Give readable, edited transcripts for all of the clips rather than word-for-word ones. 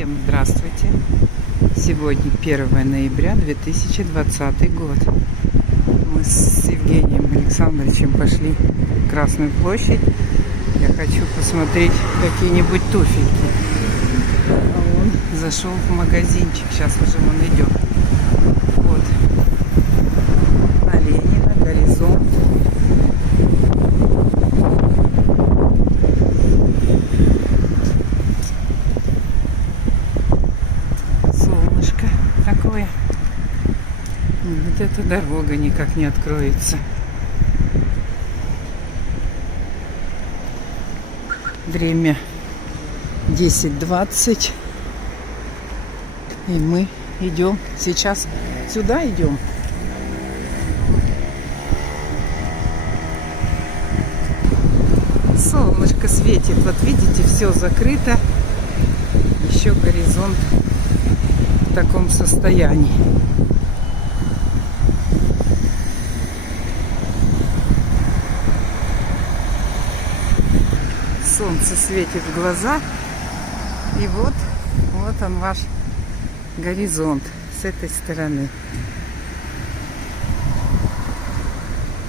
Всем здравствуйте! Сегодня 1 ноября 2020 год. Мы с Евгением Александровичем пошли в Красную площадь. Я хочу посмотреть какие-нибудь туфельки. А он зашел в магазинчик. Сейчас уже он идет. Вот. На Ленина, Горизонт. Солнышко такое. Вот эта дорога никак не откроется. Время 10:20. И мы идем. Сейчас сюда идем. Солнышко светит. Вот видите, все закрыто. Еще горизонт в таком состоянии. Солнце светит в глаза. И вот он ваш горизонт с этой стороны.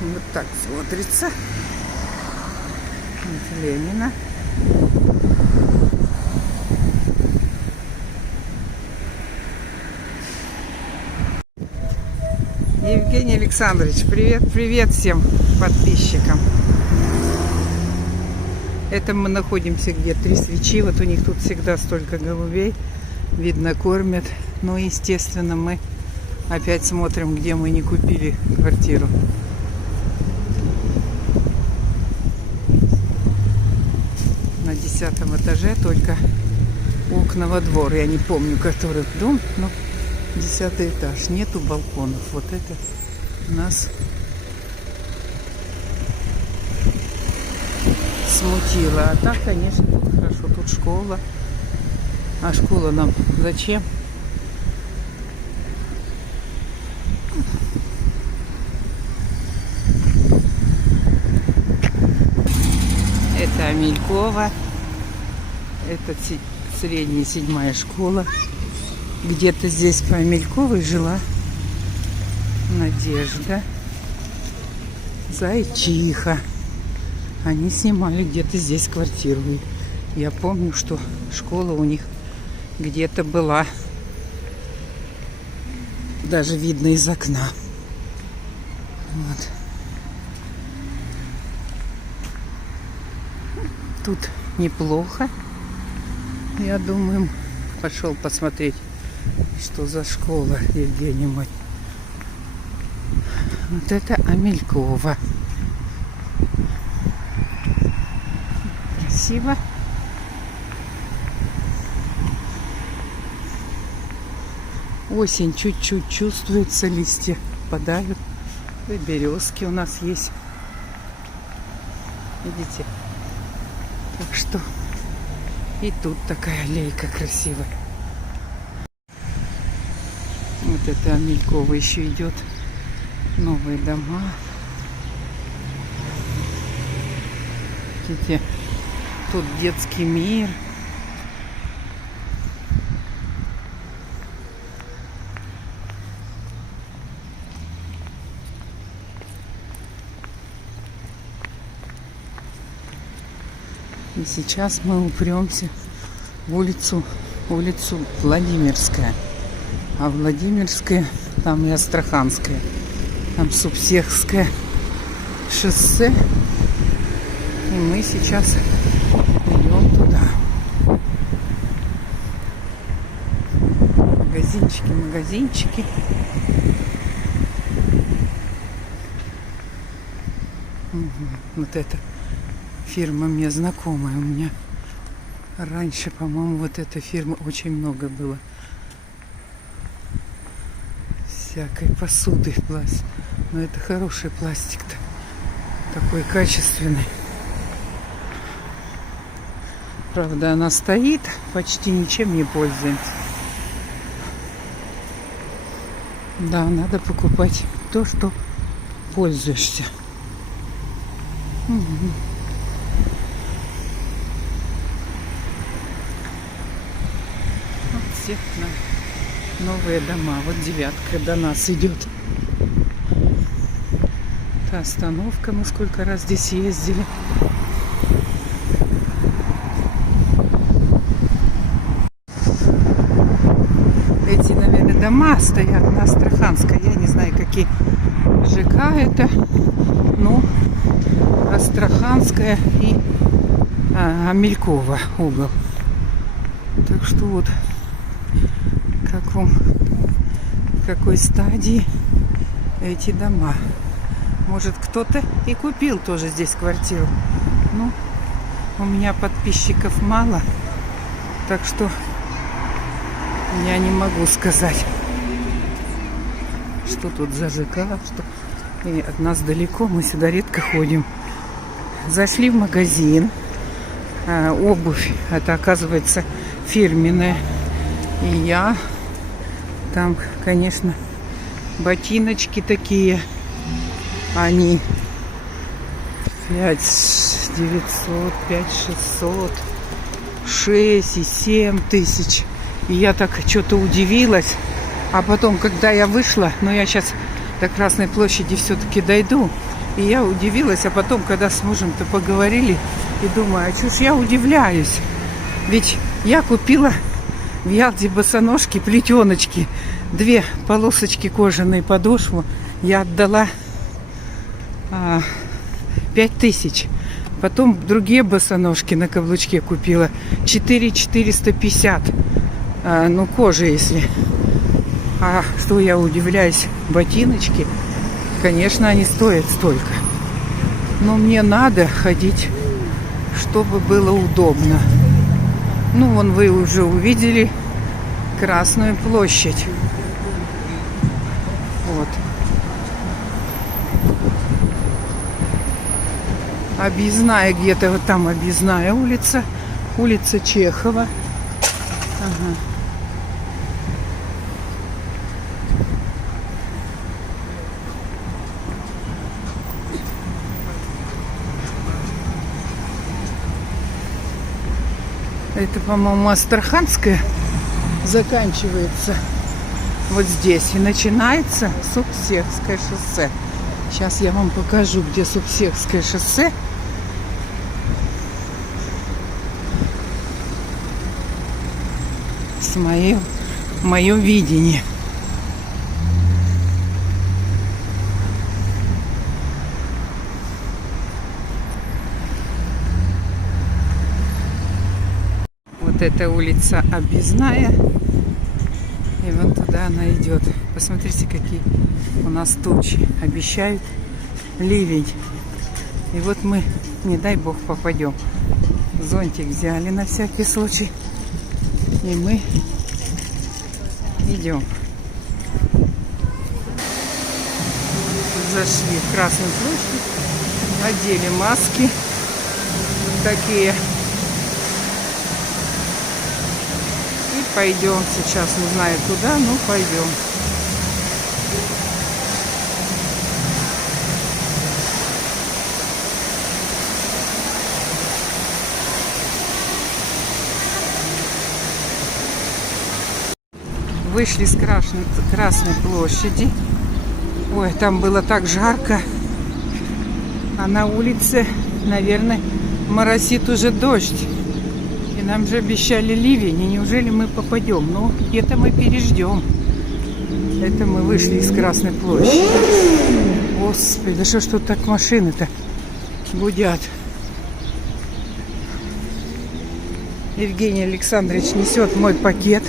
Вот так смотрится. Вот Ленина. Евгений Александрович, привет всем подписчикам. Это мы находимся где? 3 свечи. Вот у них тут всегда столько голубей. Видно, кормят. Но, естественно, мы опять смотрим, где мы не купили квартиру. На 10-м этаже только окна во двор. Я не помню, который дом, но 10-й этаж. Нету балконов. Вот это у нас смутило. А так, конечно, тут хорошо. Тут школа. А школа нам зачем? Это Амелькова. Это средняя 7-я школа. Где-то здесь по Амельковой жила Надежда Зайчиха. Они снимали где-то здесь квартиру. Я помню, что школа у них где-то была. Даже видно из окна. Вот. Тут неплохо. Я думаю, пошел посмотреть, что за школа, Евгений мой. Вот это Амелькова. Красиво. Осень чуть-чуть чувствуется, листья падают. И березки у нас есть. Видите? Так что и тут такая аллейка красивая. Вот это Амелькова еще идет. Новые дома. Видите? Тут детский мир. И сейчас мы упремся в улицу Владимирская. А Владимирская, там и Астраханская. Там Субсехское шоссе. И мы сейчас идем туда. Магазинчики. Вот эта фирма мне знакомая. У меня раньше, по-моему, вот этой фирмы очень много было. Всякой посуды пластик. Но это хороший пластик-то. Такой качественный. Правда, она стоит, почти ничем не пользуется. Да, надо покупать то, что пользуешься. Угу. все на новые дома. Вот 9-ка до нас идет. Та остановка, мы сколько раз здесь ездили. Эти, наверное, дома стоят на Астраханской. Я не знаю, какие ЖК это. Ну, Астраханская и Амелькова угол. Так что вот в какой стадии эти дома. Может, кто-то и купил тоже здесь квартиру. Ну, у меня подписчиков мало, так что я не могу сказать, что тут за ЖК, что и от нас далеко, мы сюда редко ходим. Зашли в магазин. Обувь, это оказывается фирменная. И я там, конечно, ботиночки такие. Они 5900, 5600, 6 и 7 тысяч. И я так что-то удивилась. А потом, когда я вышла, но я сейчас до Красной площади все-таки дойду. И я удивилась, а потом, когда с мужем-то поговорили, и думаю, а чё ж я удивляюсь? Ведь я купила в Ялте босоножки, плетеночки, 2 полосочки кожаной подошву. Я отдала 5000. Потом другие босоножки на каблучке купила 4450. Ну, кожа, если. А что я удивляюсь, ботиночки, конечно, они стоят столько. Но мне надо ходить, чтобы было удобно. Ну, вон вы уже увидели Красную площадь. Вот. Объездная где-то вот там, объездная улица. Улица Чехова. Ага. Это, по-моему, Астраханская заканчивается вот здесь. И начинается Субсехское шоссе. Сейчас я вам покажу, где Субсехское шоссе. С моем видении. Вот эта улица Объездная. И вон туда она идет. Посмотрите, какие у нас тучи. Обещают ливень. И вот мы, не дай бог, попадем. Зонтик взяли на всякий случай. И мы идем. Зашли в Красную площадь. Одели маски. Вот такие. И пойдем сейчас, не знаю куда, но пойдем. Вышли с Красной площади. Ой, там было так жарко. А на улице, наверное, моросит уже дождь. И нам же обещали ливень. И неужели мы попадем? Ну, где-то мы переждем. Это мы вышли из Красной площади. Господи, да что ж тут так машины-то гудят? Евгений Александрович несет мой пакет.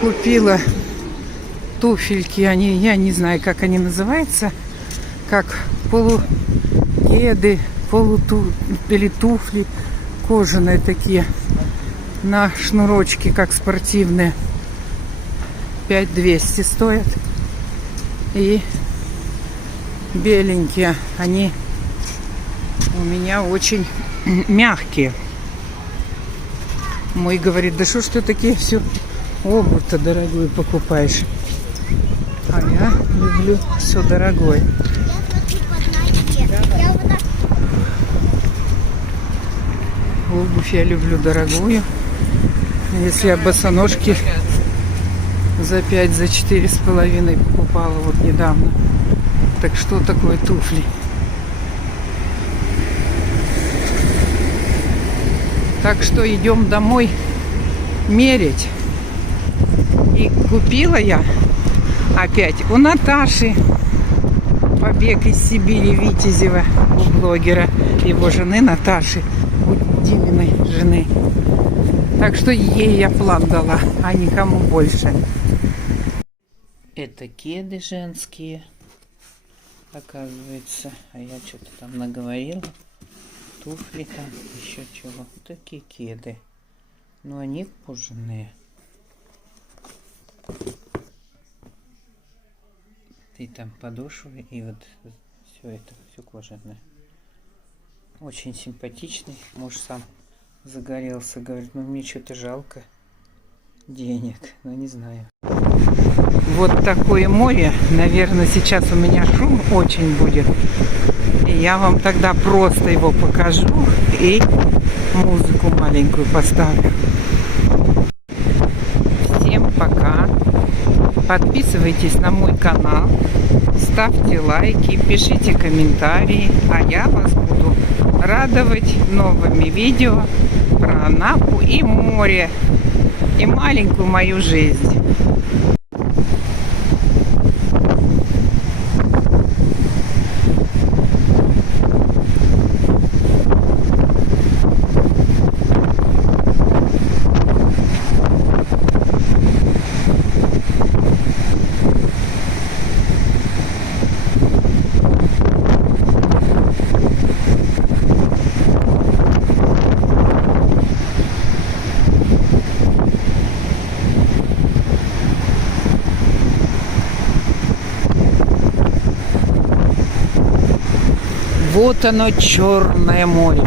Купила туфельки, я не знаю, как они называются, как полукеды, или туфли кожаные такие, на шнурочке, как спортивные. 5200 стоят. И беленькие, они у меня очень мягкие. Мой говорит, да что ж ты такие все обувь-то дорогую покупаешь. А я люблю все дорогое. Обувь я люблю дорогую. Если я босоножки За 5, за 4,5 покупала вот недавно. Так что такое туфли? Так что идем домой мерить. И купила я опять у Наташи «Побег из Сибири» Витязева, у блогера, его жены Наташи, у Диминой жены. Так что ей я план дала, а никому больше. Это кеды женские, оказывается. А я что-то там наговорила. Туфли там, еще чего. Такие кеды. Но они кожаные. И там подошвы, и вот все это, все кожаное. Очень симпатичный. Муж сам загорелся, говорит, ну мне что-то жалко денег, но не знаю. Вот такое море, наверное, сейчас у меня шум очень будет. И я вам тогда просто его покажу и музыку маленькую поставлю. Всем пока. Подписывайтесь на мой канал, ставьте лайки, пишите комментарии, а я вас буду радовать новыми видео про Анапу и море, и маленькую мою жизнь. Вот оно, Черное море.